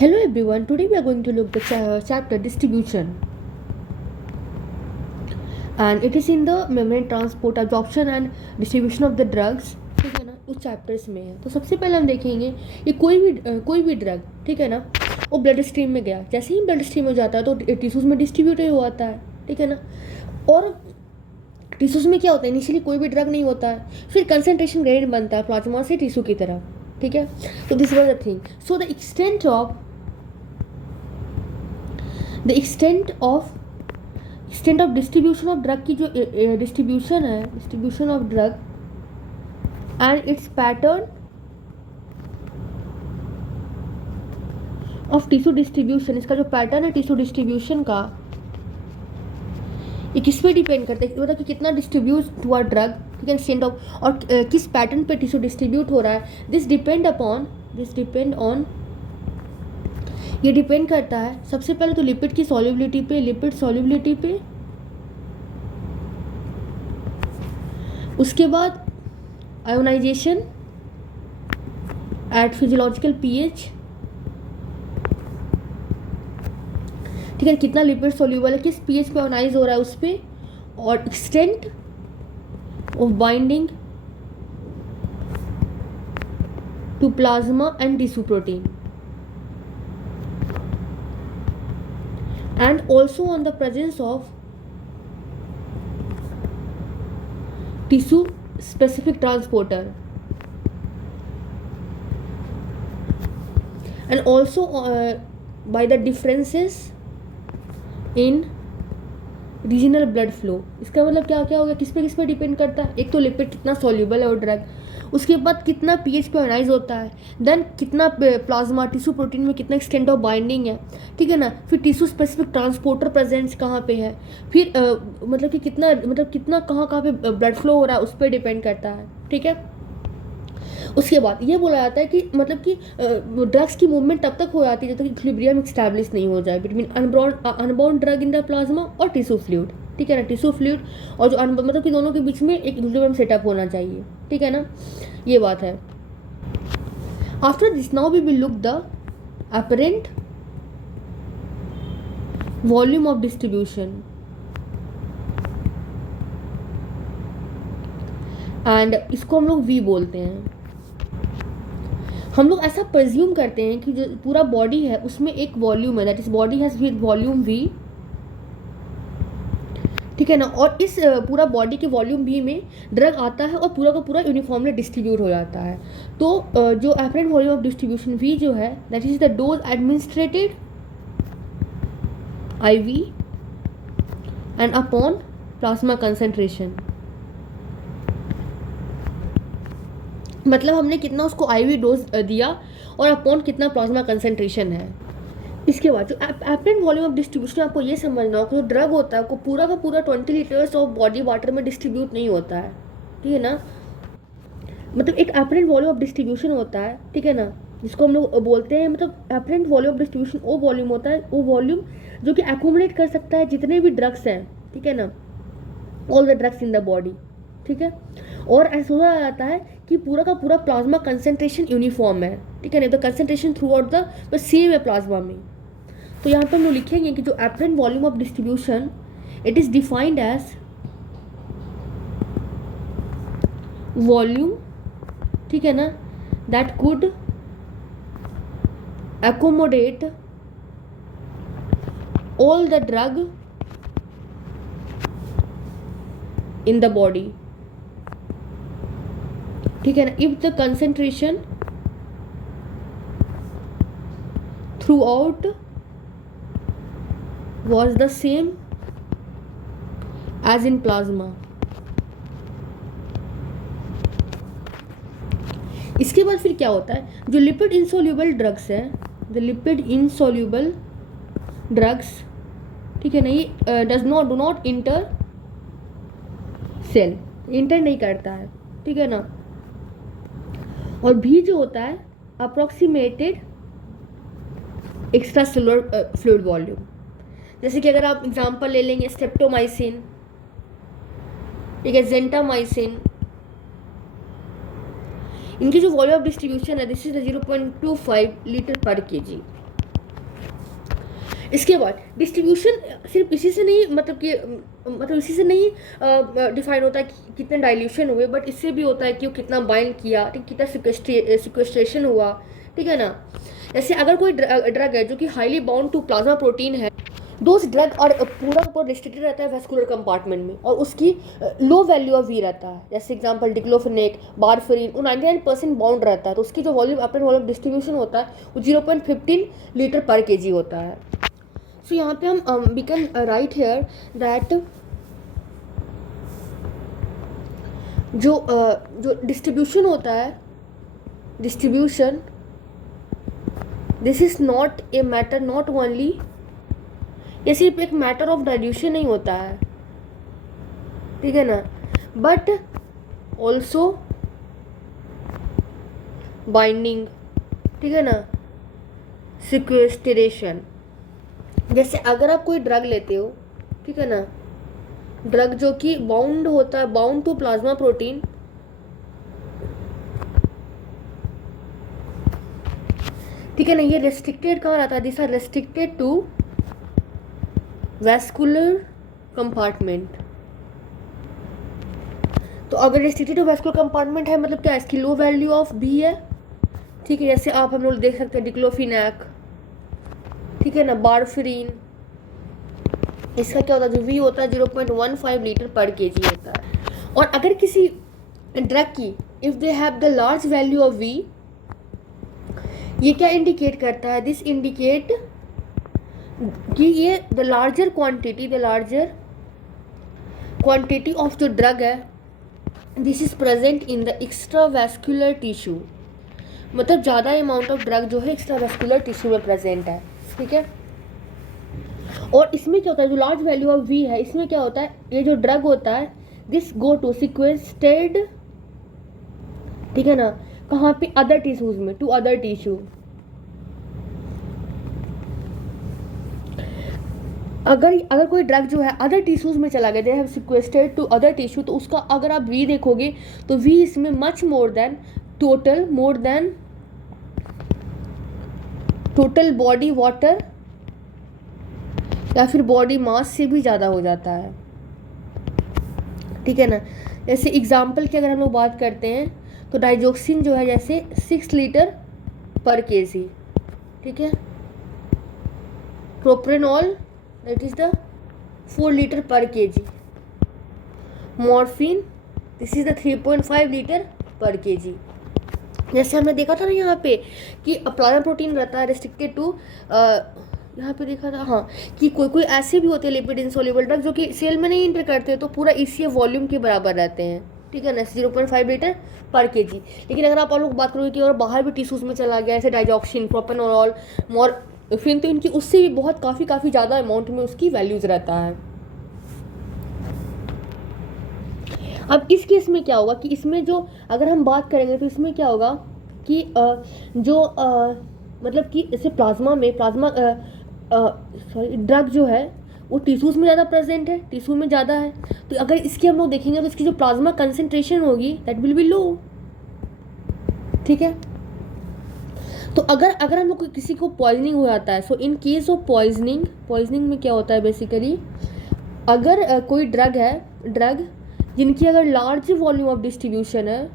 Hello everyone, today we are going to look the chapter distribution, and it is in the membrane transport absorption and distribution of the drugs. ठीक है ना, उस chapters में है। तो सबसे पहले हम देखेंगे ये कोई भी ड्रग, ठीक है ना, वो ब्लड स्ट्रीम में गया, जैसे ही ब्लड स्ट्रीम में जाता है तो टिश्यूज़ में डिस्ट्रीब्यूट हो आता है, ठीक है ना। और टिश्यूज़ में क्या होता है, इनिशियली कोई भी ड्रग नहीं होता है, फिर कंसनट्रेशन ग्रेडियंट बनता है प्लाज्मा से टिश्यू की तरफ, ठीक है। तो this was the thing. So the extent of distribution of drug की जो distribution of drug and it's pattern of tissue distribution, इसका जो पैटर्न है टिश्यू डिस्ट्रीब्यूशन का, ये किस पे डिपेंड करता है, मतलब कि कितना डिस्ट्रीब्यूट हुआ ड्रग, ठीक है, एक्सटेंट ऑफ, और किस पैटर्न पे टिश्यू डिस्ट्रीब्यूट हो रहा है। दिस डिपेंड ऑन ये डिपेंड करता है सबसे पहले तो लिपिड की सॉल्युबिलिटी पे, उसके बाद आयोनाइजेशन एट फिजियोलॉजिकल पीएच, ठीक है, कितना लिपिड सॉल्युबल है, किस पीएच पे आयोनाइज हो रहा है उस पर, और extent of binding to plasma and tissue protein, and also on the presence of tissue specific transporter, and also by the differences in regional blood flow. इसका मतलब क्या क्या हो गया, किस पे डिपेंड करता है, एक तो लिपिड कितना सॉल्युबल है और ड्रग, उसके बाद कितना पीएच पे आयोनाइज होता है, देन कितना प्लाज्मा टिश्यू प्रोटीन में कितना एक्सटेंट ऑफ बाइंडिंग है, ठीक है ना, फिर टिश्यू स्पेसिफिक ट्रांसपोर्टर प्रेजेंस कहाँ पे है, फिर मतलब कि कितना कहाँ पे ब्लड फ्लो हो रहा है उस पर डिपेंड करता है, ठीक है। उसके बाद ये बोला जाता है कि मतलब कि ड्रग्स की मूवमेंट तब तक हो जाती है जब तक इक्विलिब्रियम एक्स्टैब्लिश नहीं हो जाए between unbound drug in the plasma और टिश्यू फ्लूइड, ठीक है ना, टिश्यू फ्लूइड और जो मतलब कि दोनों के बीच में एक इक्विलिब्रियम सेटअप होना चाहिए, ठीक है ना, ये बात है। After this now we will look the apparent volume of distribution, and इसको हम लोग वी बोलते हैं। हम लोग ऐसा प्रेज्यूम करते हैं कि जो पूरा बॉडी है उसमें एक वॉल्यूम है, that is body has with volume we, ठीक है ना, और इस पूरा बॉडी के वॉल्यूम वी में ड्रग आता है और पूरा का पूरा यूनिफॉर्मली डिस्ट्रीब्यूट हो जाता है। तो जो apparent volume of distribution we जो है, that is the dose administrated IV and upon plasma concentration, मतलब हमने कितना उसको IV डोज दिया और अपॉन कितना प्लाज्मा कंसंट्रेशन है। इसके बाद जो एपरेंट वॉल्यूम ऑफ डिस्ट्रीब्यूशन, आपको ये समझना हो कि जो ड्रग होता है वो पूरा का पूरा 20 लीटर्स ऑफ बॉडी वाटर में डिस्ट्रीब्यूट नहीं होता है, ठीक है ना, मतलब एक एपरेंट वॉल्यूम ऑफ डिस्ट्रीब्यूशन होता है, ठीक है ना, जिसको हम लोग बोलते हैं, मतलब एपरेंट वॉल्यूम ऑफ डिस्ट्रीब्यूशन वो वॉल्यूम होता है, वो वॉल्यूम जो कि एक्यूमुलेट कर सकता है जितने भी ड्रग्स हैं, ठीक है ना, all the drugs in the body, ठीक है। और ऐसा हो जाता है कि पूरा का पूरा प्लाज्मा कंसंट्रेशन यूनिफॉर्म है, ठीक है ना, the concentration throughout the same है प्लाज्मा में। तो यहाँ पर हम लोग लिखेंगे कि जो apparent volume of distribution, it is defined as volume, ठीक है ना, that could accommodate all the drug in the body, ठीक है ना, if the concentration throughout was the same as in plasma। इसके बाद फिर क्या होता है, जो लिपिड इनसोल्यूबल ड्रग्स है, द लिपिड इनसोल्यूबल ड्रग्स, ठीक है ना, ये do not enter cell, enter नहीं करता है, ठीक है ना, और भी जो होता है approximated extra cellular fluid volume, जैसे कि अगर आप एग्जांपल ले लेंगे स्ट्रेप्टोमाइसिन, ठीक है, जेंटामाइसिन, इनकी जो वॉल्यूम ऑफ डिस्ट्रीब्यूशन है दिस इज 0.25 लीटर पर केजी, इसके बाद डिस्ट्रीब्यूशन सिर्फ इसी से नहीं इसी से नहीं डिफाइन होता है कि कितने डाइल्यूशन हुए, बट इससे भी होता है कि वो कितना बाइंड किया, ठीक, कितना सिक्वेस्ट्रेशन हुआ, ठीक है ना। जैसे अगर कोई ड्रग है जो कि highly bound to plasma protein है, दोज ड्रग और पूरा रिस्ट्रिक्टेड रहता है वेस्कुलर कंपार्टमेंट में, और उसकी लो वैल्यू ऑफ वी रहता है। जैसे एग्जांपल डिक्लोफेनेक, वारफरिन, वो 99% बाउंड रहता है, तो उसकी जो वॉल्यूम अपने वॉल्यूम डिस्ट्रीब्यूशन होता है वो 0.15 लीटर पर केजी होता है। सो यहाँ पे हम we can write here that जो डिस्ट्रीब्यूशन होता है, distribution, this is not a matter, not only, ये सिर्फ एक मैटर ऑफ डाइल्यूशन नहीं होता है, ठीक है ना, बट ऑल्सो बाइंडिंग, ठीक है ना, सिक्वेस्ट्रेशन। जैसे अगर आप कोई ड्रग लेते हो, ठीक है ना, ड्रग जो कि बाउंड होता है, बाउंड टू प्लाज्मा प्रोटीन, ठीक है ना, ये रेस्ट्रिक्टेड कहाँ रहता है, this are restricted to vascular compartment. तो अगर रेस्ट्रिक्टेड टू वैस्कुलर कंपार्टमेंट है, मतलब क्या, इसकी लो वैल्यू ऑफ बी है, ठीक है। जैसे आप हम लोग देख सकते हैं डिक्लोफिनैक, ठीक है ना, वारफरिन, इसका क्या होता है, जो वी होता है 0.15 लीटर पर केजी होता है। और अगर किसी ड्रग की if they have the large value of V, ये क्या इंडिकेट करता है, दिस इंडिकेट कि ये द लार्जर क्वांटिटी ऑफ जो ड्रग है, this is present in the extravascular tissue, मतलब ज़्यादा अमाउंट ऑफ ड्रग जो है एक्स्ट्रावैस्कुलर टिश्यू में प्रेजेंट है, ठीक है। और इसमें क्या होता है, जो लार्ज वैल्यू ऑफ वी है, इसमें क्या होता है, ये जो ड्रग होता है दिस गो टू सिक्वेस्टेड, ठीक है ना, कहाँ पे, अदर टिश्यूज में, टू अदर टिश्यू। अगर कोई ड्रग जो है अदर टिश्यूज में चला गया, they have sequestered to other tissue, तो उसका अगर आप वी देखोगे तो वी इसमें much more than total body water या फिर बॉडी मास से भी ज़्यादा हो जाता है, ठीक है ना। जैसे एग्जाम्पल की अगर हम लोग बात करते हैं तो डाइजोक्सिन जो है जैसे 6 लीटर पर केजी, ठीक है। प्रोप्रेनॉल दैट इज द 4 लीटर पर KG. Morphine this is the 3.5 litre पर केजी। जैसे हमने देखा था ना यहाँ पे कि प्लाज्मा प्रोटीन रहता है रेस्ट्रिक्टेड टू, यहाँ पे देखा था हाँ, कि कोई ऐसे भी होते हैं लिपिड इनसॉल्युबल ड्रग जो कि सेल में नहीं इंटर करते, तो पूरा ECF वॉल्यूम के बराबर रहते हैं, ठीक है ना, 0.5 लीटर पर केजी। लेकिन अगर आप लोग बात करोगे कि और बाहर भी टिश्यूज में चला गया, जैसे डाइजॉक्सिन, प्रोपेनोल, मॉर्फिन, तो इनकी उससे भी बहुत काफ़ी ज़्यादा अमाउंट में उसकी वैल्यूज़ रहता है। अब इस केस में क्या होगा कि इसमें जो अगर हम बात करेंगे तो इसमें क्या होगा कि मतलब कि इसे ड्रग जो है वो टिश्यूज़ में ज़्यादा प्रेजेंट है, टिश्यू में ज़्यादा है, तो अगर इसकी हम लोग देखेंगे तो इसकी जो प्लाज्मा कंसंट्रेशन होगी दैट विल बी लो, ठीक है। तो अगर हम लोग किसी को पॉइजनिंग हो जाता है, सो इन केस ऑफ पॉइजनिंग में क्या होता है बेसिकली, अगर कोई ड्रग जिनकी अगर लार्ज वॉल्यूम ऑफ डिस्ट्रीब्यूशन है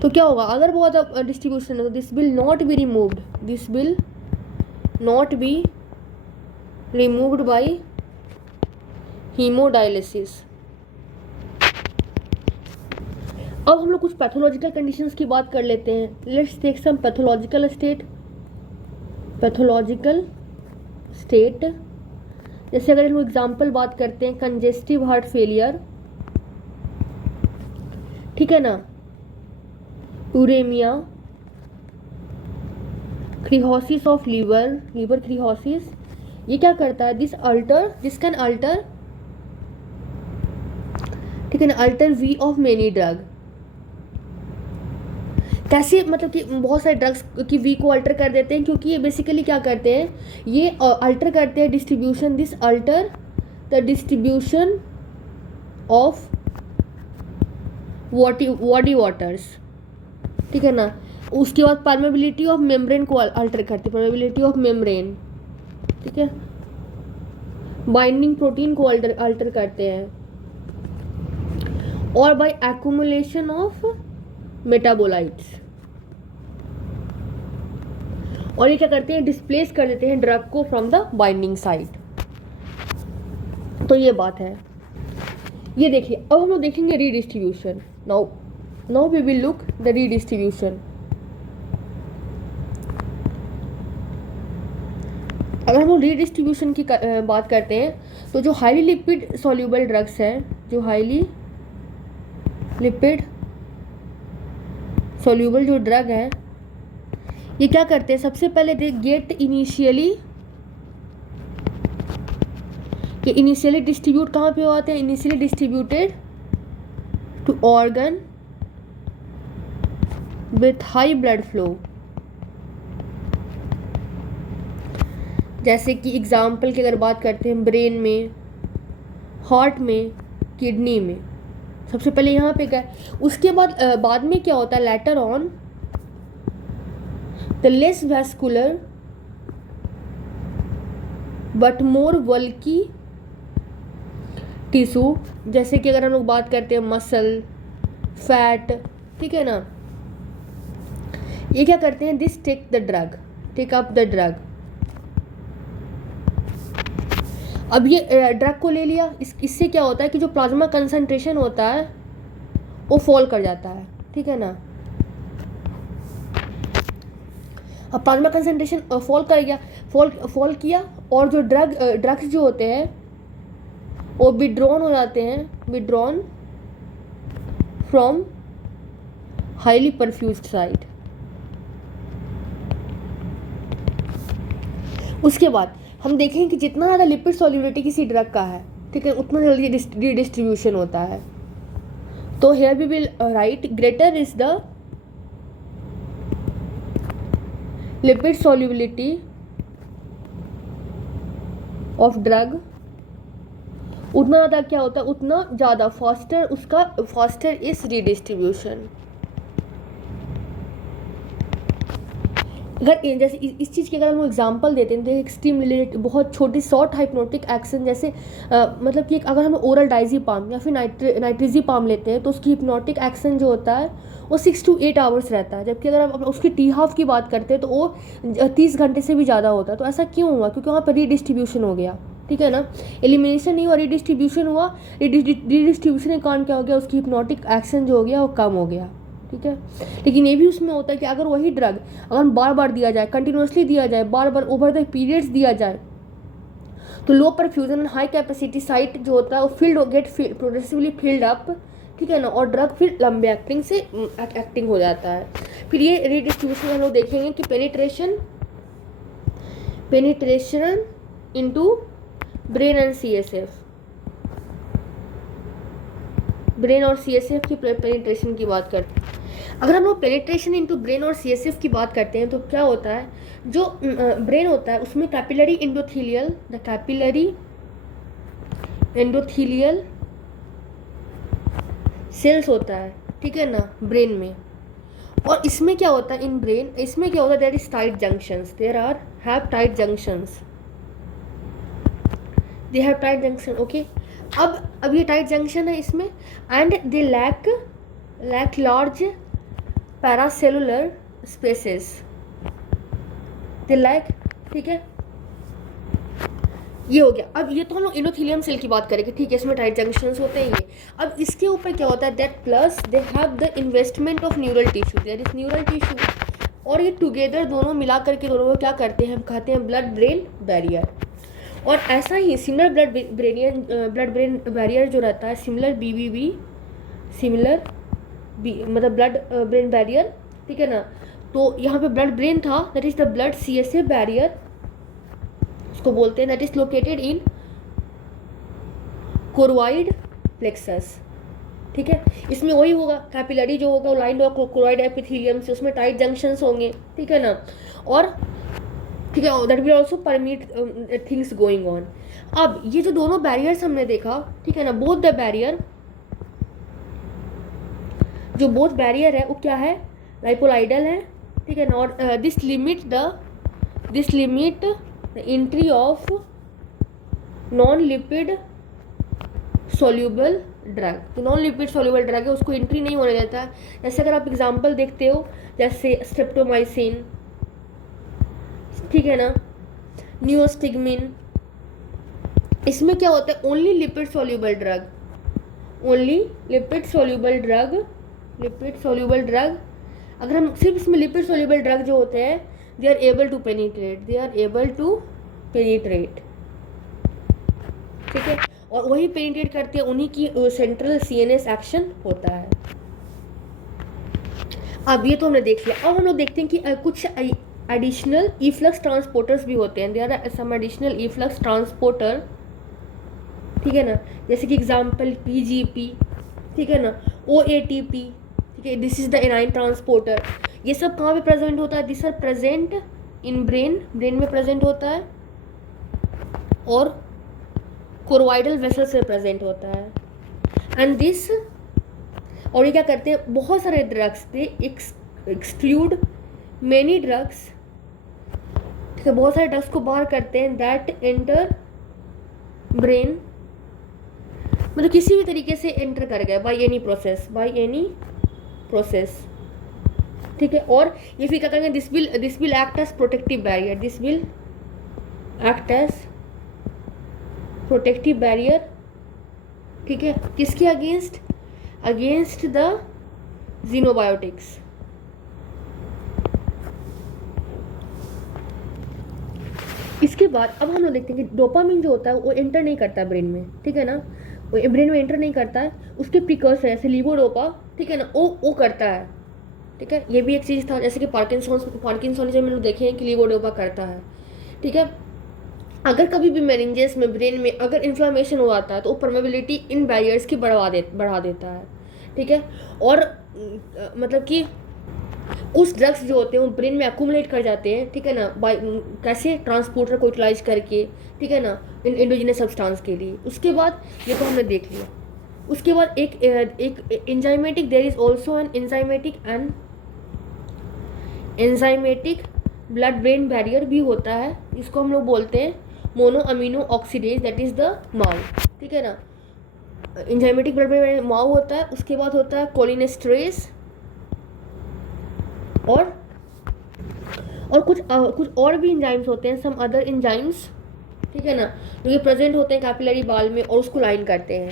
तो क्या होगा, अगर बहुत डिस्ट्रीब्यूशन है तो this will not be removed by haemodialysis. अब हम लोग कुछ पैथोलॉजिकल कंडीशंस की बात कर लेते हैं। Let's take some pathological state. जैसे अगर हम एग्जाम्पल बात करते हैं, कंजेस्टिव हार्ट फेलियर, ठीक है ना, यूरेमिया, क्रिहोसिस ऑफ लीवर क्रिहोसिस, ये क्या करता है, दिस कैन अल्टर, ठीक है ना, alter we of many drug. कैसे, मतलब कि बहुत सारे ड्रग्स की वी को अल्टर कर देते हैं, क्योंकि ये बेसिकली क्या करते हैं, ये अल्टर करते हैं distribution, this alter the distribution of body waters, ठीक है ना, उसके बाद परमेबिलिटी ऑफ मेम्ब्रेन को अल्टर करते हैं, परमेबिलिटी ऑफ मेम्ब्रेन, ठीक है, बाइंडिंग प्रोटीन को अल्टर करते हैं, और बाय एक्यूमुलेशन ऑफ मेटाबोलाइट्स, और ये क्या करते हैं, डिस्प्लेस कर देते हैं ड्रग को फ्रॉम द बाइंडिंग साइट। तो ये बात है। ये देखिए, अब हम लोग देखेंगे redistribution. Now we will look the redistribution. अगर हम लोग रीडिस्ट्रीब्यूशन की बात करते हैं तो जो हाईली लिपिड सॉल्यूबल ड्रग्स हैं, जो हाईली लिपिड सॉल्यूबल जो ड्रग है, ये क्या करते हैं, सबसे पहले दे गेट इनिशियली डिस्ट्रीब्यूट कहाँ पे होते हैं, initially distributed to organ with high blood flow. जैसे कि एग्जाम्पल की अगर बात करते हैं, ब्रेन में, हार्ट में, किडनी में, सबसे पहले यहाँ पे गए। उसके बाद में क्या होता है, later on the less vascular but more bulky tissue, जैसे कि अगर हम लोग बात करते हैं मसल, फैट, ठीक है ना, ये क्या करते हैं, this take up the drug. अब ये ड्रग को ले लिया, इससे क्या होता है कि जो प्लाज्मा कंसंट्रेशन होता है वो फॉल कर जाता है, ठीक है ना। अब प्लाज्मा कंसंट्रेशन फॉल कर गया, फॉल किया, और जो ड्रग्स जो होते हैं वो विड्रॉन हो जाते हैं, withdrawn from highly perfused site. उसके बाद हम देखेंगे कि जितना ज़्यादा लिपिड सॉल्युबिलिटी किसी ड्रग का है, ठीक है, उतना जल्दी रीडिस्ट्रीब्यूशन होता है। तो here we will write greater is the lipid solubility of drug, उतना ज़्यादा क्या होता है, उतना ज़्यादा फास्टर इज रीडिस्ट्रीब्यूशन। अगर जैसे इस चीज़ की अगर हम एग्जांपल देते हैं तो एक्सट्रीमली बहुत छोटी शॉर्ट हाइप्नोटिक एक्शन, जैसे मतलब कि अगर हम ओरल डाइजीपाम या फिर नाइट्रिजीपाम लेते हैं तो उसकी हिप्नोटिक एक्शन जो होता है वो 6 to 8 आवर्स रहता है, जबकि अगर हम उसकी टी हाफ की बात करते हैं तो वो 30 घंटे से भी ज़्यादा होता है। तो ऐसा क्यों हुआ, क्योंकि वहाँ पर रीडिस्ट्रीब्यूशन हो गया, ठीक है ना, एलिमिनेशन नहीं हुआ, रीडिस्ट्रीब्यूशन हुआ। रीडिस्ट्रीब्यूशन के कारण क्या हो गया, उसकी हिप्नोटिक एक्शन जो हो गया वो कम हो गया, ठीक है। लेकिन ये भी उसमें होता है कि अगर वही ड्रग अगर बार बार दिया जाए, कंटिन्यूसली दिया जाए, बार बार ओवर द पीरियड्स दिया जाए, तो low perfusion and high capacity site जो होता है वो प्रोग्रेसिवली फिल्ड अप, ठीक है ना, और ड्रग फिर लंबे एक्टिंग से एक्टिंग हो जाता है। फिर ये रीडिस्ट्रीब्यूशन हम लोग देखेंगे कि penetration into brain and CSF, brain और CSF की पेनिट्रेशन की बात करते हैं। अगर हम लोग पेनिट्रेशन इनटू ब्रेन और CSF की बात करते हैं तो क्या होता है, जो ब्रेन होता है उसमें कैपिलरी एंडोथीलियल सेल्स होता है, ठीक है ना, ब्रेन में। और इसमें क्या होता है, इसमें क्या होता है, there is tight junctions, have tight junctions, they have tight junctions, okay. अब ये टाइट जंक्शन है इसमें, and they lack large paracellular spaces, they lack, ठीक है, ये हो गया। अब ये तो हम लोग एंडोथेलियम सेल की बात करेंगे, ठीक है, इसमें टाइट जंक्शंस होते हैं ये। अब इसके ऊपर क्या होता है, that plus they have the investment of neural tissue, there is neural tissue, और ये टुगेदर दोनों मिला करके दोनों को क्या करते हैं, हम कहते हैं ब्लड ब्रेन बैरियर। और ऐसा ही सिमिलर ब्लड ब्रेन बैरियर जो रहता है, मतलब ब्लड ब्रेन बैरियर, ठीक है ना। तो यहाँ पे ब्लड ब्रेन था, that is the blood CSF barrier, उसको बोलते हैं, that is located in choroid plexus, ठीक है। इसमें वही होगा, कैपिलरी जो होगा वो लाइन होगा कोरोइड एपिथेलियम से, उसमें टाइट जंक्शंस होंगे, ठीक है ना, और ठीक है, that will also permit things going on. अब ये जो दोनों बैरियर्स हमने देखा, ठीक है ना, बोथ बैरियर है वो क्या है, लाइपोलाइडल है, ठीक है ना, और this limit the entry of non lipid soluble drug. तो नॉन लिपिड सोल्यूबल ड्रग है, उसको एंट्री नहीं होने देता है। जैसे अगर आप एग्जांपल देखते हो, जैसे स्ट्रेप्टोमाइसिन, ठीक है ना, नियोस्टिग्मिन, इसमें क्या होता है, only lipid soluble drug, only lipid soluble drug, अगर हम सिर्फ इसमें लिपिड सोल्यूबल ड्रग जो होते हैं, they are able to penetrate, ठीक है, और वही पेनिट्रेट करते हैं, उन्हीं की सेंट्रल सीएनएस एक्शन होता है। अब ये तो हमने देख लिया। अब हम लोग देखते हैं कि कुछ एडिशनल इफ्लक्स ट्रांसपोर्टर्स भी होते हैं। There are some additional efflux transporter, ठीक है ना, जैसे कि एग्जांपल पीजीपी, ठीक है ना, ओएटीपी, ठीक है, this is the anion transporter. ये सब कहाँ पे प्रेजेंट होता है? This are present in brain में प्रेजेंट होता है, और कोरोइडल वेसल से प्रेजेंट होता है। एंड दिस, और ये क्या करते हैं, बहुत सारे ड्रग्स, दे एक्सक्लूड मेनी ड्रग्स, ठीक है, बहुत सारे ड्रग्स को बाहर करते हैं, दैट एंटर ब्रेन, मतलब किसी भी तरीके से एंटर कर गया, बाय एनी प्रोसेस, ठीक है। और ये फिर क्या करेंगे, this will act as protective barrier, ठीक है, किसके अगेंस्ट द जीनोबायोटिक्स। इसके बाद अब हम लोग देखते हैं कि डोपामिन जो होता है वो एंटर नहीं करता ब्रेन में, ठीक है ना, वो ब्रेन में एंटर नहीं करता है, उसके प्रिकर्सर जैसे लीवोडोपा, ठीक है ना, वो करता है, ठीक है। ये भी एक चीज़ था, जैसे कि पार्किंसोनिज्म में लोग देखे हैं कि लीवोडोपा करता है, ठीक है। अगर कभी भी मेनिंजेस में, ब्रेन में अगर इन्फ्लामेशन हो जाता है तो वो परमेबिलिटी इन बैरियर्स की बढ़ा देता है, ठीक है। और मतलब कि उस ड्रग्स जो होते हैं वो ब्रेन में एक्यूमुलेट कर जाते हैं, ठीक है ना, बाय कैसे, ट्रांसपोर्टर को यूटिलाइज करके, ठीक है ना, इंडोजिनस सब्सटेंस के लिए। उसके बाद ये तो हमने देख लिया। उसके बाद एक enzymatic, there is also an enzymatic blood brain barrier भी होता है, जिसको हम लोग बोलते हैं mono amino oxidase, that is the MAO, ठीक है ना। Enzymatic blood brain barrier MAO होता है। उसके बाद होता है कोलिनेस्ट्रेज, और कुछ और भी एंजाइम्स होते हैं, सम अदर एंजाइम्स, ठीक है ना, जो ये प्रेजेंट होते हैं कैपिलरी बाल में और उसको लाइन करते हैं।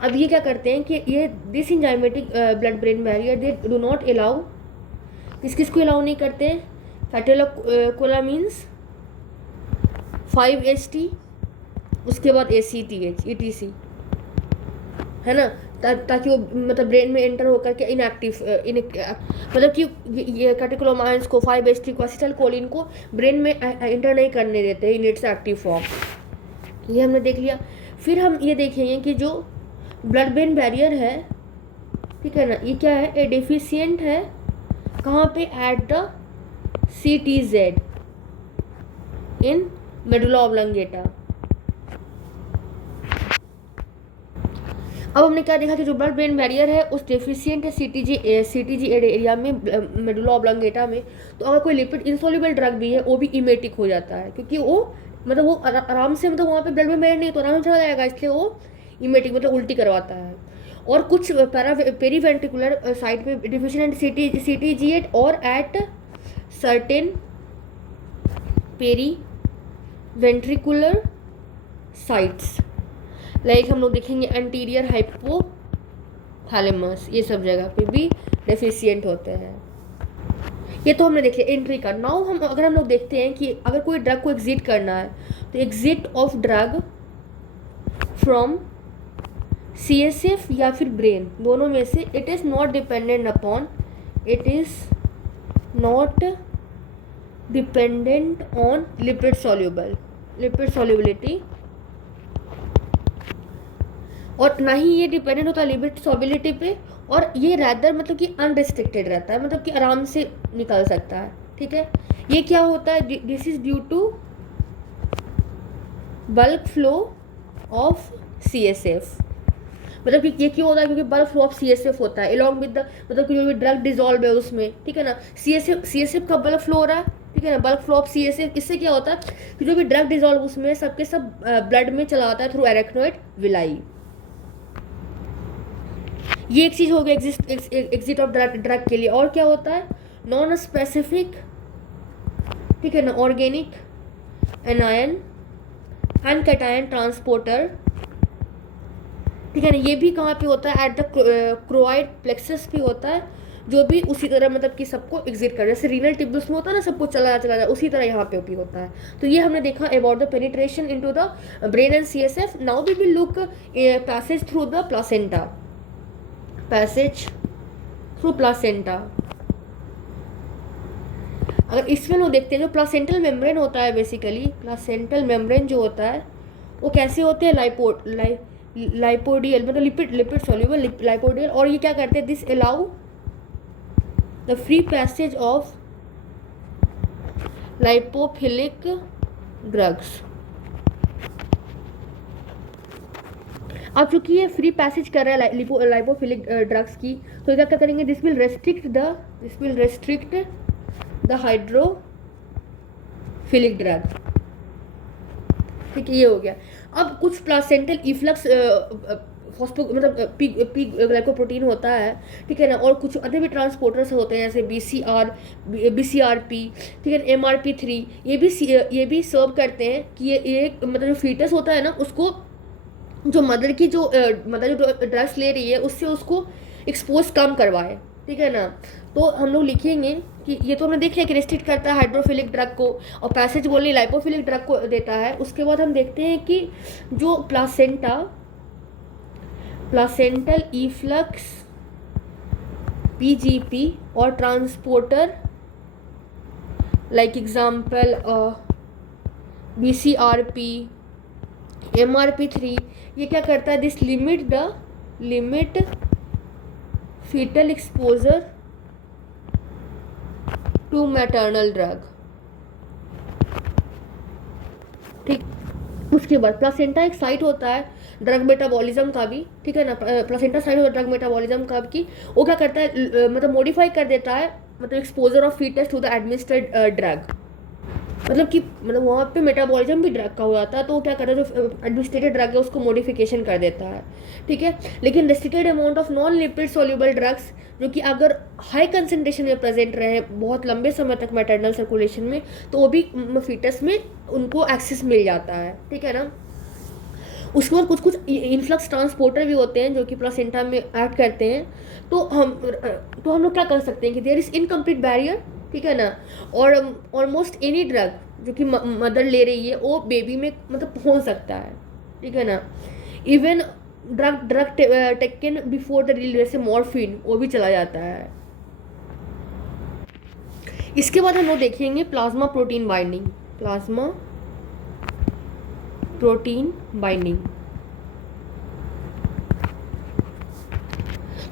अब ये क्या करते हैं कि ये this enzymatic blood brain barrier, they do not allow, किसको अलाउ नहीं करते हैं, फैटेलोकोलामीन्स, 5-HT, उसके बाद ACTH, ETC, है ना, ताकि वो मतलब ब्रेन में एंटर होकर के मतलब कि ये कैटेकोलामाइंस को, 5-HT को, एसिटाइलकोलिन को ब्रेन में एंटर नहीं करने देते इन इट्स एक्टिव फॉर्म। ये हमने देख लिया। फिर हम ये देखेंगे कि जो ब्लड ब्रेन बैरियर है, ठीक है ना, ये क्या है, ए डेफिशिएंट है, कहाँ पे, at the CTZ in medulla oblongata. अब हमने क्या देखा कि जो ब्लड ब्रेन बैरियर है उस डेफिशिएंट है CTG एरिया में, मेडुला ऑब्लंगेटा में। तो अगर कोई लिपिड इंसॉल्युबल ड्रग भी है वो भी इमेटिक हो जाता है, क्योंकि वो मतलब वो आराम से, मतलब वहाँ पे ब्लड ब्रेन बैरियर नहीं तो आराम से चला जाएगा, इसलिए वो इमेटिक मतलब उल्टी करवाता है। और कुछ पेरीवेंट्रिकुलर साइड पे डिफिशिएंट CTG और at certain periventricular sites, like हम लोग देखेंगे एंटीरियर हाइपोथैलेमस, ये सब जगह पे भी डेफिशिएंट होते हैं। ये तो हमने देख लिया एंट्री का। नाउ अगर हम लोग देखते हैं कि अगर कोई ड्रग को एग्जिट करना है, तो exit of drug from CSF या फिर ब्रेन, दोनों में से, it is not dependent on lipid solubility, और ना ही ये डिपेंडेंट होता है लिपिड सॉल्युबिलिटी पे, और ये रैदर मतलब कि अनरिस्ट्रिक्टेड रहता है, मतलब कि आराम से निकल सकता है, ठीक है। ये क्या होता है, this is due to bulk flow of CSF, मतलब कि ये क्यों होता है, क्योंकि बल्क फ्लो ऑफ CSF होता है अलॉन्ग विद द, मतलब कि जो भी ड्रग डिजॉल्व है उसमें, ठीक है ना। CSF का बल्क फ्लो हो रहा है, ठीक है ना, बल्क फ्लो ऑफ CSF। इससे क्या होता है कि जो भी ड्रग डिजॉल्व उसमें सबके सब ब्लड में चला आता है थ्रू एरेक्नोइड विलाई। ये एक चीज हो गई एग्जिट ऑफ ड्रग के लिए। और क्या होता है, नॉन स्पेसिफिक, ठीक है ना, organic anion and cation transporter, ठीक है ना। ये भी कहाँ पे होता है, एट द क्रोइड प्लेक्सस पे होता है, जो भी उसी तरह मतलब कि सबको एग्जिट कर, जैसे रीनल ट्यूब्यूल्स में होता है ना, सबको चला जाए, उसी तरह यहाँ पे भी होता है। तो ये हमने देखा about the penetration into the brain and CSF। Now we will look passage through the placenta, passage through placenta. अगर इसमें लोग देखते हैं, जो प्लासेंटल मेम्ब्रेन होता है, बेसिकली प्लासेंटल मेम्ब्रेन जो होता है वो कैसे होते हैं, लाइपोडियल, मतलब लिपिड सॉल्युबल लाइपोडियल। और ये क्या करते हैं, this allow the free passage of lipophilic drugs. अब चूंकि ये फ्री पैसेज कर रहा है लाइपोफिलिक ड्रग्स की, तो क्या करेंगे, this will restrict the hydrophilic drug, ठीक है, ये हो गया। अब कुछ प्लासेंटल इफ्लक्स मतलब ग्लाइकोप्रोटीन होता है, ठीक है ना, और कुछ अदर भी ट्रांसपोर्टर्स होते हैं, जैसे BCRP, ठीक है, MRP3, ये भी सर्व करते हैं कि ये मतलब जो फीटस होता है ना, उसको जो मदर जो ड्रग्स ले रही है उससे उसको एक्सपोज कम करवाए, ठीक है ना। तो हम लोग लिखेंगे कि ये तो हमने देख लिया कि रेस्ट्रिक्ट करता है हाइड्रोफिलिक ड्रग को, और पैसेज बोलने लाइपोफिलिक ड्रग को देता है। उसके बाद हम देखते हैं कि जो प्लासेंटल इफ्लक्स PGP और transporter, like example BCRP, MRP3, ये क्या करता है, this limit fetal exposure to maternal drug, ठीक। उसके बाद प्लासेंटा एक साइट होता है ड्रग मेटाबॉलिज्म का भी, ठीक है ना, प्लासेंटा साइट होता है ड्रग मेटाबॉलिज्म का भी। वो क्या करता है, मतलब मॉडिफाई कर देता है, मतलब exposure of foetus to the administered drug, मतलब कि मतलब वहाँ पे मेटाबॉलिज्म भी ड्रग का हो जाता है, तो वो क्या करता है, जो एडमिनिस्ट्रेटेड ड्रग है उसको मॉडिफिकेशन कर देता है, ठीक है। लेकिन restricted amount of non lipid soluble drugs, जो कि अगर हाई कंसनट्रेशन में प्रेजेंट रहे बहुत लंबे समय तक मैटरनल सर्कुलेशन में, तो वो भी फीटस में उनको एक्सेस मिल जाता है, ठीक है ना। उसके बाद कुछ इन्फ्लक्स ट्रांसपोर्टर भी होते हैं जो कि प्लासेंटा में एक्ट करते हैं। तो हम लोग क्या कर सकते हैं कि देयर इज इनकम्प्लीट बैरियर, ठीक है ना, और ऑलमोस्ट एनी ड्रग जो कि मदर ले रही है वो बेबी में मतलब पहुंच सकता है, ठीक है ना। Even drug taken before the delivery, जैसे मॉर्फिन, वो भी चला जाता है। इसके बाद हम लोग देखेंगे प्लाज्मा प्रोटीन बाइंडिंग,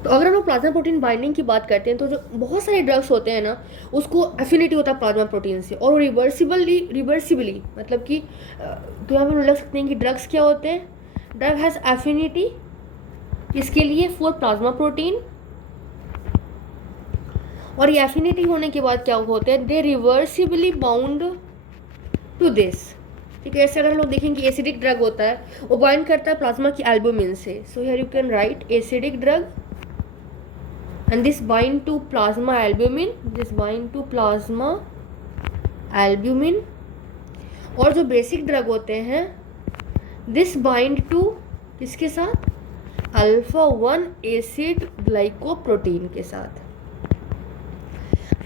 तो अगर हम लोग प्लाज्मा प्रोटीन बाइंडिंग की बात करते हैं, तो जो बहुत सारे ड्रग्स होते हैं ना, उसको एफिनिटी होता है प्लाज्मा प्रोटीन से, और वो रिवर्सिबली मतलब कि तो यहाँ पे लग सकते हैं कि ड्रग्स क्या होते हैं, ड्रग हैज़ एफिनिटी इसके लिए फॉर प्लाज्मा प्रोटीन, और ये एफिनिटी होने के बाद क्या होते हैं, दे रिवर्सिबली बाउंड टू दिस, ठीक है। ऐसे अगर हम लोग देखेंगे एसिडिक ड्रग होता है, वो बाइंड करता है प्लाज्मा की एल्बुमिन से। So here you can write acidic drug and this bind to plasma albumin, और जो बेसिक ड्रग होते हैं this bind to किसके साथ, alpha-1 एसिड ग्लाइकोप्रोटीन के साथ।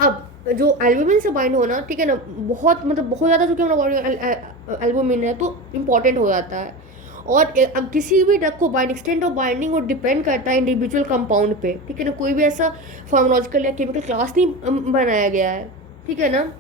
अब जो एल्बुमिन से बाइंड होना, ठीक है ना, बहुत ज़्यादा जो कि हमारा बॉडी एल्बुमिन है तो इम्पॉर्टेंट हो जाता है। और अब किसी भी ड्रग को बाइंड, एक्सटेंट ऑफ बाइंडिंग वो डिपेंड करता है इंडिविजुअल कंपाउंड पे, ठीक है ना। कोई भी ऐसा फार्माकोलॉजिकल या केमिकल क्लास नहीं बनाया गया है, ठीक है ना।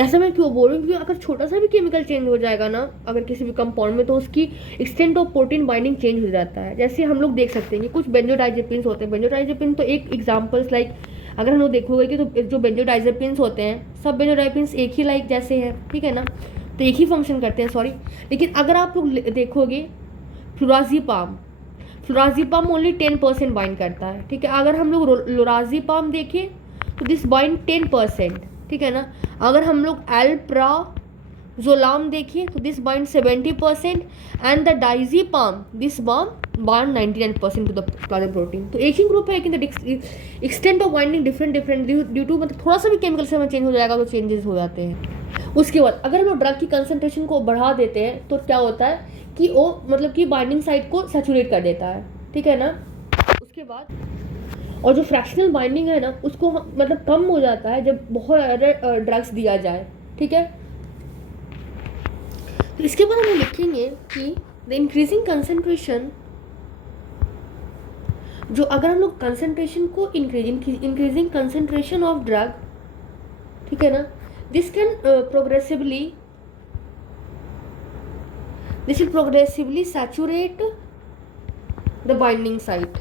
ऐसा मैं क्यों बोल रही हूँ, क्योंकि अगर छोटा सा भी केमिकल चेंज हो जाएगा ना अगर किसी भी कंपाउंड में, तो उसकी extent of protein binding change हो जाता है। जैसे हम लोग देख सकते हैं कि कुछ बेंजोडाइजेपिन्स होते हैं, बेंजोडाइजेपिन तो एक एग्जाम्पल्स लाइक अगर हम लोग देखोगे कि तो जो बेंजोडाइजेपिन्स होते हैं, सब बेंजोडाइजेपिन्स एक ही लाइक जैसे हैं, ठीक है ना, तो एक ही फंक्शन करते हैं, सॉरी। लेकिन अगर आप लोग देखोगे फ्लोराजीपाम, फ्लोराजीपाम ओनली 10% बाइंड करता है, ठीक है। अगर हम लोग लोराजीपाम देखें तो दिस बाइंड 10%, ठीक है ना। अगर हम लोग एल्प्राजोलाम देखें तो this bind 70% and the diazepam this bind 99% to the plasma protein. तो एक ही ग्रुप है लेकिन the extent of binding different due to, मतलब थोड़ा सा भी केमिकल से चेंज हो जाएगा तो चेंजेस हो जाते हैं। उसके बाद अगर हम लोग ड्रग की कंसंट्रेशन को बढ़ा देते हैं तो क्या होता है कि वो मतलब कि बाइंडिंग साइट को सैचुरेट कर देता है, ठीक है ना। उसके बाद और जो फ्रैक्शनल बाइंडिंग है ना उसको मतलब कम हो जाता है जब बहुत ज़्यादा ड्रग्स दिया जाए, ठीक है। तो इसके बाद हम लिखेंगे कि द इंक्रीजिंग कंसंट्रेशन, जो अगर हम लोग कंसंट्रेशन को इंक्रीजिंग कंसंट्रेशन ऑफ ड्रग, ठीक है ना, this can progressively saturate the binding site.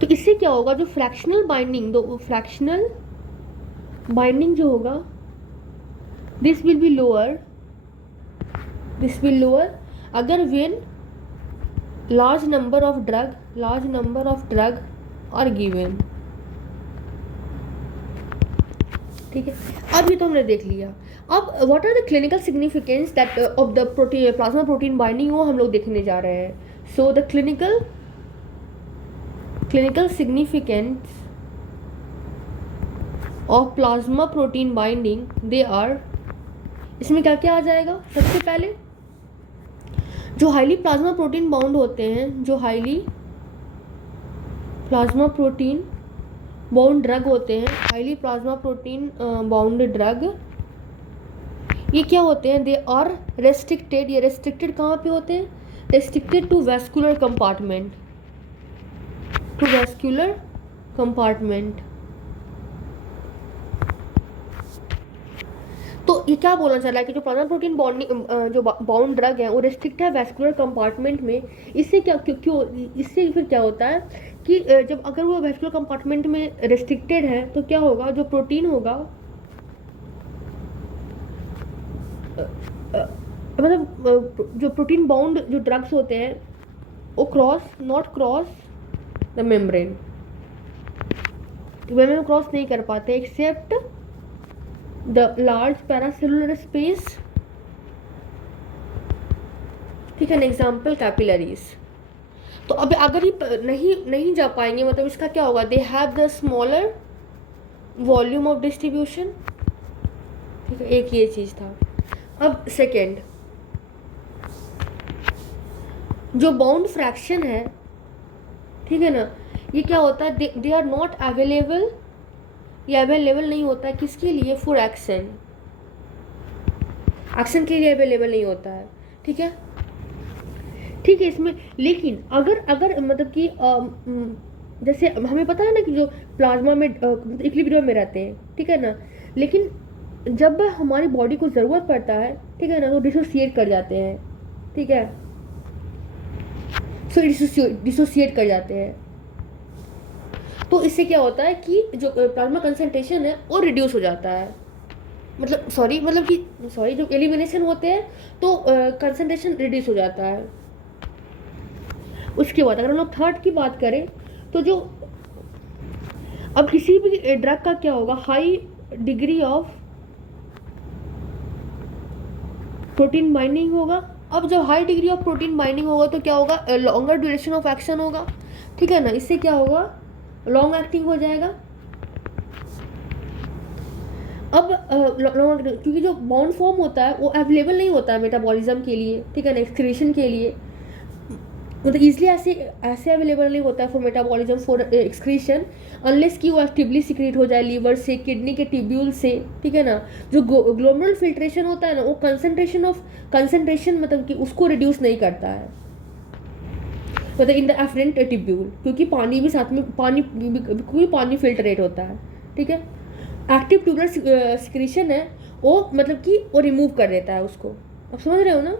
तो इससे क्या होगा, जो फ्रैक्शनल बाइंडिंग जो होगा दिस विल बी लोअर अगर when large number of drug are given, ठीक है। अब ये तो हमने देख लिया। अब what are the clinical significance that of the protein plasma protein binding, वो हम लोग देखने जा रहे हैं। So the clinical significance of plasma protein binding, they are, इसमें क्या क्या आ जाएगा। सबसे पहले जो हाईली प्लाज्मा प्रोटीन बाउंड होते हैं, जो highly plasma protein bound drug होते हैं, highly plasma protein bound drug, ये क्या होते हैं, दे आर रेस्ट्रिक्टेड। ये रेस्ट्रिक्टेड कहाँ पे होते हैं, रेस्ट्रिक्टेड टू वैस्कुलर कंपार्टमेंट। तो ये क्या बोलना चाह रहा है कि जो प्लाज्मा प्रोटीन जो बाउंड ड्रग है वो रेस्ट्रिक्ट है वैस्कुलर कंपार्टमेंट में। इससे क्या क्यों इससे फिर क्या होता है कि जब अगर वो वैस्कुलर कंपार्टमेंट में रेस्ट्रिक्टेड है तो क्या होगा, जो प्रोटीन होगा मतलब जो प्रोटीन बाउंड जो ड्रग्स होते हैं वो not cross the membrane, membrane cross नहीं कर पाते एक्सेप्ट द लार्ज पैरासेलुलर स्पेस, ठीक है। Example capillaries. तो अब अगर ये नहीं जा पाएंगे, मतलब इसका क्या होगा, दे have the smaller volume of distribution, ठीक है। एक ये चीज था। अब सेकेंड, जो बाउंड फ्रैक्शन है, ठीक है ना, ये क्या होता है, दे आर नॉट अवेलेबल, ये अवेलेबल नहीं होता है किसके लिए, फॉर एक्शन के लिए अवेलेबल नहीं होता है, ठीक है। इसमें लेकिन अगर मतलब कि जैसे हमें पता है ना कि जो प्लाज्मा में इक्विलिब्रियम में रहते हैं, ठीक है ना, लेकिन जब हमारी बॉडी को ज़रूरत पड़ता है, ठीक है ना, तो डिसोसिएट कर जाते हैं, ठीक है। डिसोसिएट कर जाते हैं। तो इससे क्या होता है कि जो प्लाज्मा कंसंट्रेशन है वो रिड्यूस हो जाता है, जो एलिमिनेशन होते हैं तो कंसंट्रेशन रिड्यूस हो जाता है। उसके बाद अगर हम लोग थर्ड की बात करें तो जो अब किसी भी ड्रग का क्या होगा, high degree of protein binding होगा। अब जब high degree of protein binding होगा तो क्या होगा, लॉन्गर ड्यूरेशन ऑफ एक्शन होगा, ठीक है ना। इससे क्या होगा, लॉन्ग एक्टिंग हो जाएगा। अब क्योंकि जो बाउंड फॉर्म होता है वो अवेलेबल नहीं होता है मेटाबॉलिज्म के लिए, ठीक है ना, एक्सक्रीशन के लिए, मतलब ईजिली ऐसे अवेलेबल नहीं होता है for metabolism, for excretion, unless कि वो एक्टिवली सिक्रीट हो जाए लीवर से, किडनी के ट्यूब्यूल से, ठीक है ना। जो ग्लोमेरुलर फिल्ट्रेशन होता है ना, वो कंसंट्रेशन मतलब कि उसको रिड्यूस नहीं करता है, मतलब इन द एफरेंट ट्यूब्यूल, क्योंकि पानी भी साथ में पानी फिल्टरेट होता है, ठीक है। एक्टिव ट्यूबुलर सिक्रीशन है वो मतलब कि वो रिमूव कर देता है उसको, आप समझ रहे हो ना।